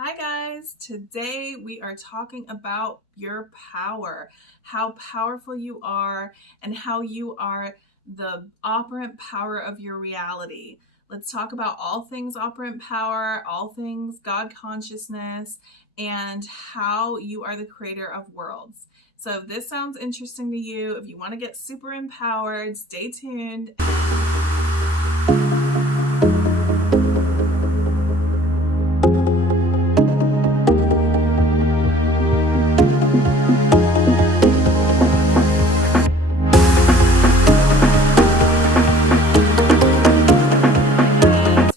Hi guys, today we are talking about your power, how powerful you are, and how you are the operant power of your reality. Let's talk about all things operant power, all things God consciousness, and how you are the creator of worlds. So if this sounds interesting to you, if you want to get super empowered, stay tuned.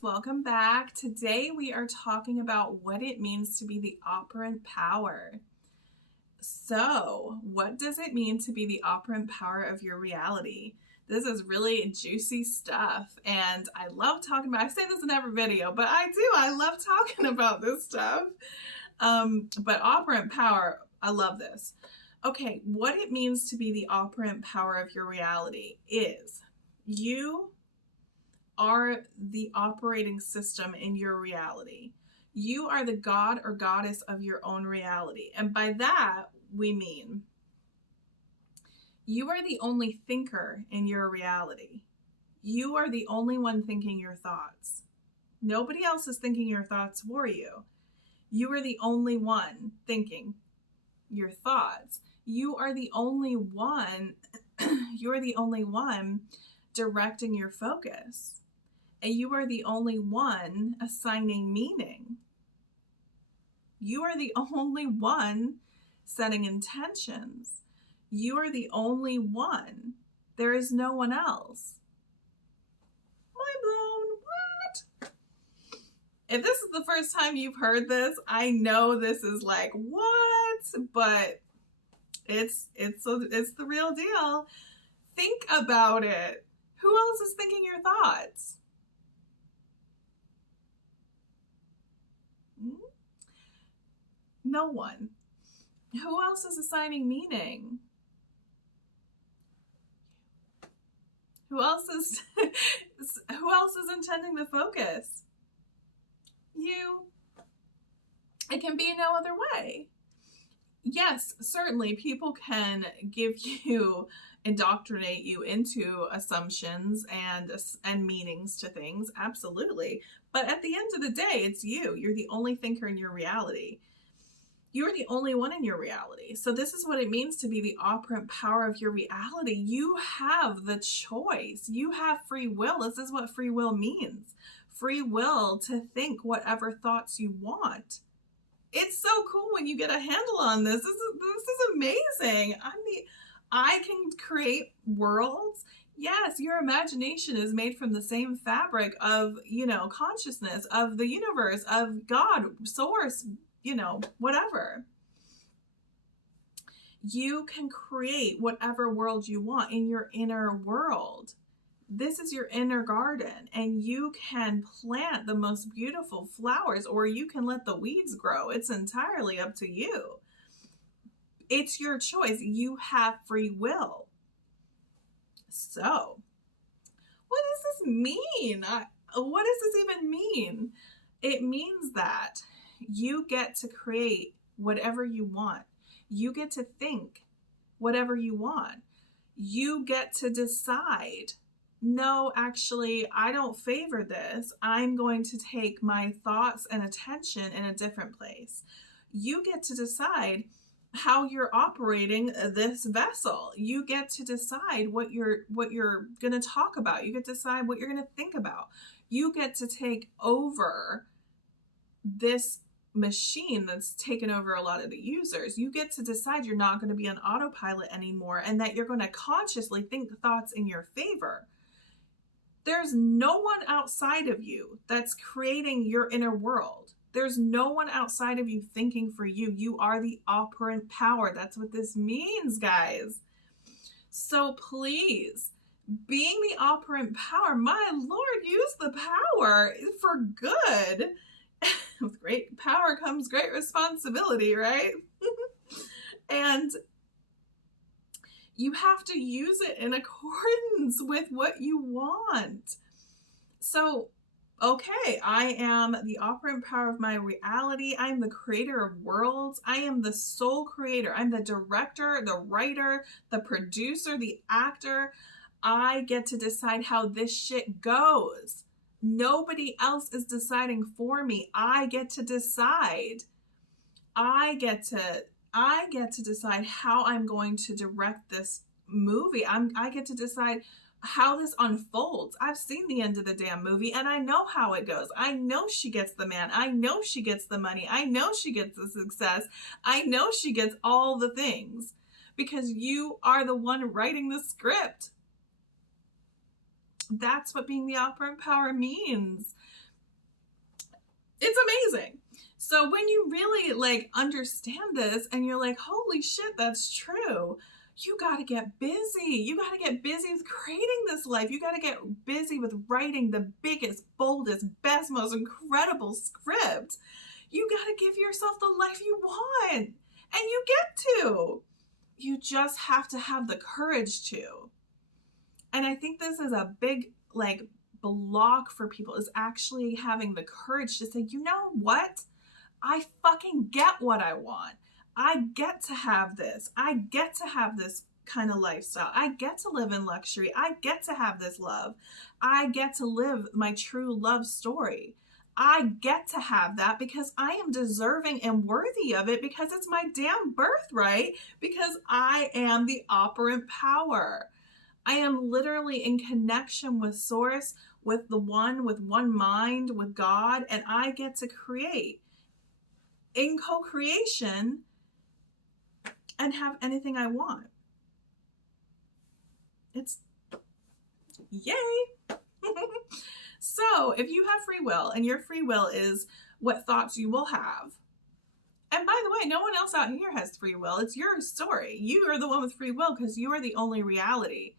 Welcome back. Today we are talking about what it means to be the operant power. So, what does it mean to be the operant power of your reality? This is really juicy stuff, and I love talking about. I say this in every video, but I love talking about this stuff. But operant power, I love this. Okay, what it means to be the operant power of your reality is you are the operating system in your reality. You are the god or goddess of your own reality. And by that, we mean you are the only thinker in your reality. You are the only one thinking your thoughts. Nobody else is thinking your thoughts for you. You are the only one thinking your thoughts. You are the only one, you're the only one directing your focus. And you are the only one assigning meaning. You are the only one setting intentions. You are the only one. There is no one else. Mind blown. What? If this is the first time you've heard this, I know this is like, what? But it's the real deal. Think about it. Who else is thinking your thoughts? No one. Who else is assigning meaning? Who else is intending the focus? You. It can be no other way. Yes, certainly people can give you, indoctrinate you into assumptions and meanings to things, absolutely. But at the end of the day, it's you. You're the only thinker in your reality. You're the only one in your reality. So this is what it means to be the operant power of your reality. You have the choice. You have free will. This is what free will means. Free will to think whatever thoughts you want. It's so cool when you get a handle on this. This is amazing. I can create worlds. Yes, your imagination is made from the same fabric of, consciousness, of the universe, of God, source, whatever. You can create whatever world you want in your inner world. This is your inner garden, and you can plant the most beautiful flowers, or you can let the weeds grow. It's entirely up to you. It's your choice. You have free will. So, what does this mean? What does this even mean? It means that you get to create whatever you want. You get to think whatever you want. You get to decide, no, actually, I don't favor this. I'm going to take my thoughts and attention in a different place. You get to decide how you're operating this vessel. You get to decide what you're going to talk about. You get to decide what you're going to think about. You get to take over this machine that's taken over a lot of the users. You get to decide you're not going to be on autopilot anymore, and that you're going to consciously think thoughts in your favor. There's no one outside of you that's creating your inner world. There's no one outside of you thinking for you. You are the operant power. That's what this means, guys. So please, being the operant power, my Lord, use the power for good. With great power comes great responsibility, right? And you have to use it in accordance with what you want. So okay, I am the operant power of my reality. I am the creator of worlds. I am the sole creator. I'm the director, the writer, the producer, the actor. I get to decide how this shit goes. Nobody else is deciding for me. I get to decide. I get to decide how I'm going to direct this movie. I get to decide how this unfolds. I've seen the end of the damn movie and I know how it goes. I know she gets the man. I know she gets the money. I know she gets the success. I know she gets all the things because you are the one writing the script. That's what being the operant power means. It's amazing. So when you really like understand this and you're like, holy shit, that's true. You got to get busy. You got to get busy with creating this life. You got to get busy with writing the biggest, boldest, best, most incredible script. You got to give yourself the life you want. And you get to. You just have to have the courage to. And I think this is a big, like, block for people is actually having the courage to say, you know what? I fucking get what I want. I get to have this. I get to have this kind of lifestyle. I get to live in luxury. I get to have this love. I get to live my true love story. I get to have that because I am deserving and worthy of it because it's my damn birthright, because I am the operant power. I am literally in connection with Source, with the one, with one mind, with God, and I get to create in co-creation and have anything I want. It's yay. So if you have free will and your free will is what thoughts you will have, and by the way, no one else out here has free will. It's your story. You are the one with free will because you are the only reality.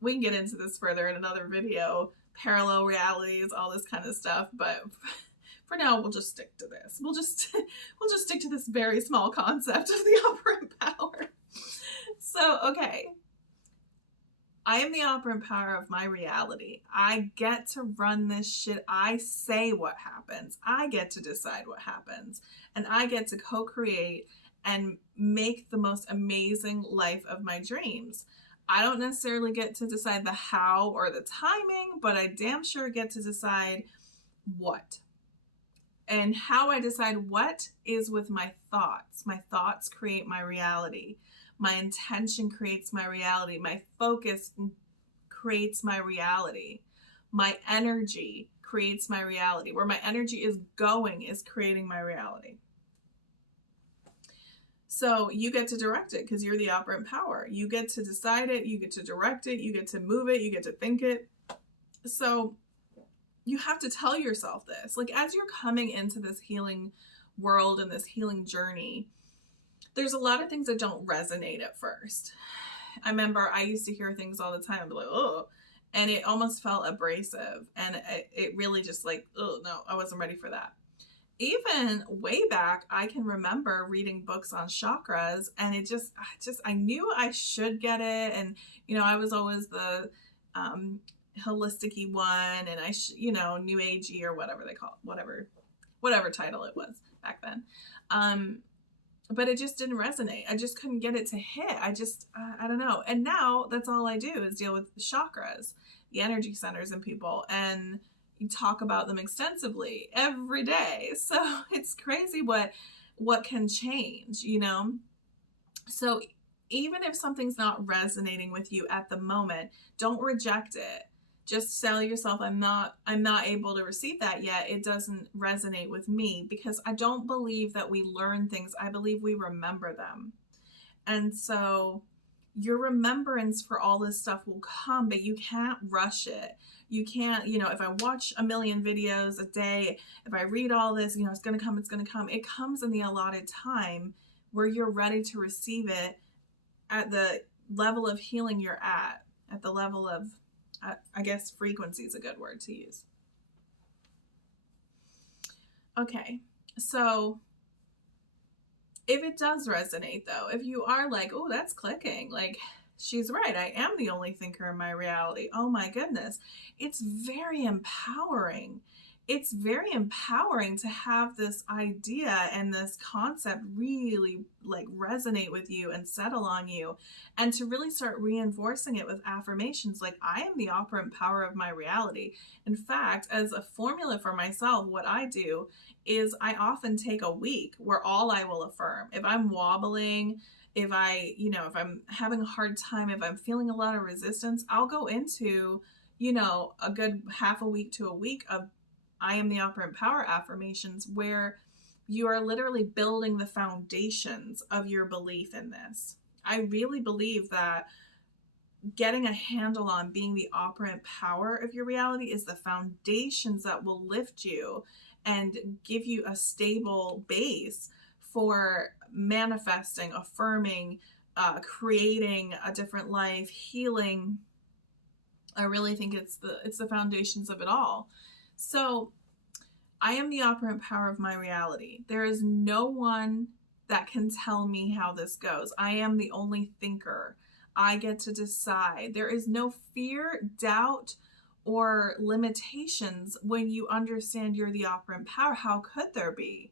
We can get into this further in another video, parallel realities, all this kind of stuff, but for now, we'll just stick to this. We'll just stick to this very small concept of the operant power. So, okay. I am the operant power of my reality. I get to run this shit. I say what happens. I get to decide what happens. And I get to co-create and make the most amazing life of my dreams. I don't necessarily get to decide the how or the timing, but I damn sure get to decide what. And how I decide what is with my thoughts. My thoughts create my reality. My intention creates my reality. My focus creates my reality. My energy creates my reality. Where my energy is going is creating my reality. So you get to direct it because you're the operant power. You get to decide it. You get to direct it. You get to move it. You get to think it. So you have to tell yourself this. Like, as you're coming into this healing world and this healing journey, there's a lot of things that don't resonate at first. I remember I used to hear things all the time. I'd be like, oh, and it almost felt abrasive. And it really just like, oh, no, I wasn't ready for that. Even way back, I can remember reading books on chakras, and I knew I should get it. And, you know, I was always the holistic-y one, and new agey or whatever they call it, whatever title it was back then. But it just didn't resonate. I just couldn't get it to hit. I don't know. And now that's all I do is deal with the chakras, the energy centers in people, and you talk about them extensively every day. So it's crazy what can change, you know? So even if something's not resonating with you at the moment, don't reject it. Just tell yourself, I'm not able to receive that yet. It doesn't resonate with me, because I don't believe that we learn things. I believe we remember them. And so your remembrance for all this stuff will come, but you can't rush it. You can't, if I watch a million videos a day, if I read all this, it's going to come, it's going to come. It comes in the allotted time where you're ready to receive it at the level of healing you're at the level of, I guess frequency is a good word to use. Okay, so if it does resonate though, if you are like, oh, that's clicking, like, she's right, I am the only thinker in my reality. Oh my goodness. It's very empowering. it's very empowering to have this idea and this concept really like resonate with you and settle on you, and to really start reinforcing it with affirmations like, I am the operant power of my reality. In fact, as a formula for myself, what I do is I often take a week where all I will affirm. If I'm wobbling, if if I'm having a hard time, if I'm feeling a lot of resistance, I'll go into, a good half a week to a week of I am the operant power affirmations, where you are literally building the foundations of your belief in this. I really believe that getting a handle on being the operant power of your reality is the foundations that will lift you and give you a stable base for manifesting, affirming, creating a different life, healing. I really think it's the foundations of it all. So I am the operant power of my reality. There is no one that can tell me how this goes. I am the only thinker. I get to decide. There is no fear, doubt, or limitations when you understand you're the operant power. How could there be?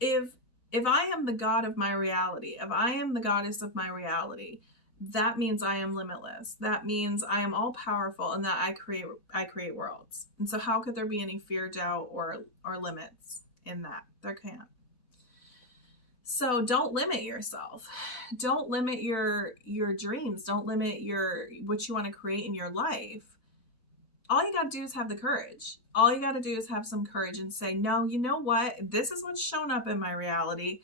If I am the god of my reality, if I am the goddess of my reality, that means I am limitless. That means I am all powerful, and that I create worlds. And so how could there be any fear, doubt, or limits in that? There can't. So don't limit yourself. Don't limit your dreams. Don't limit what you want to create in your life. All you got to do is have the courage. All you got to do is have some courage and say, no, you know what? This is what's shown up in my reality,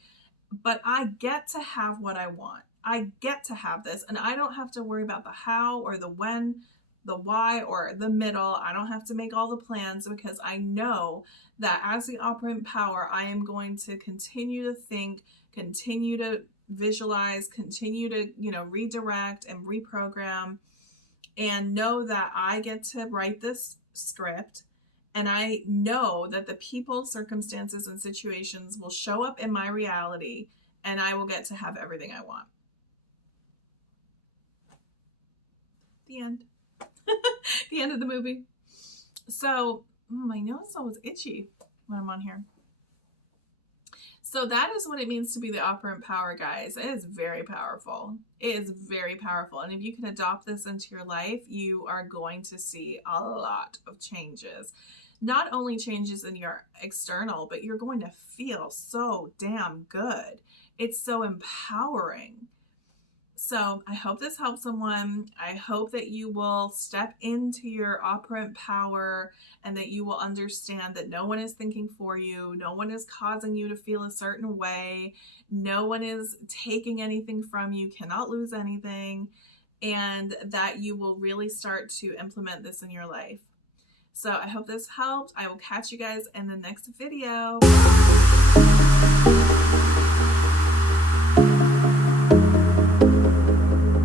but I get to have what I want. I get to have this, and I don't have to worry about the how or the when, the why or the middle. I don't have to make all the plans, because I know that as the operant power, I am going to continue to think, continue to visualize, continue to, redirect and reprogram, and know that I get to write this script. And I know that the people, circumstances, and situations will show up in my reality, and I will get to have everything I want. The end. The end of the movie. So my nose is always itchy when I'm on here. So that is what it means to be the operant power, guys. It is very powerful. It is very powerful. And if you can adopt this into your life, you are going to see a lot of changes. Not only changes in your external, but you're going to feel so damn good. It's so empowering. So I hope this helps someone. I hope that you will step into your operant power, and that you will understand that no one is thinking for you. No one is causing you to feel a certain way. No one is taking anything from you, cannot lose anything, and that you will really start to implement this in your life. So I hope this helped. I will catch you guys in the next video.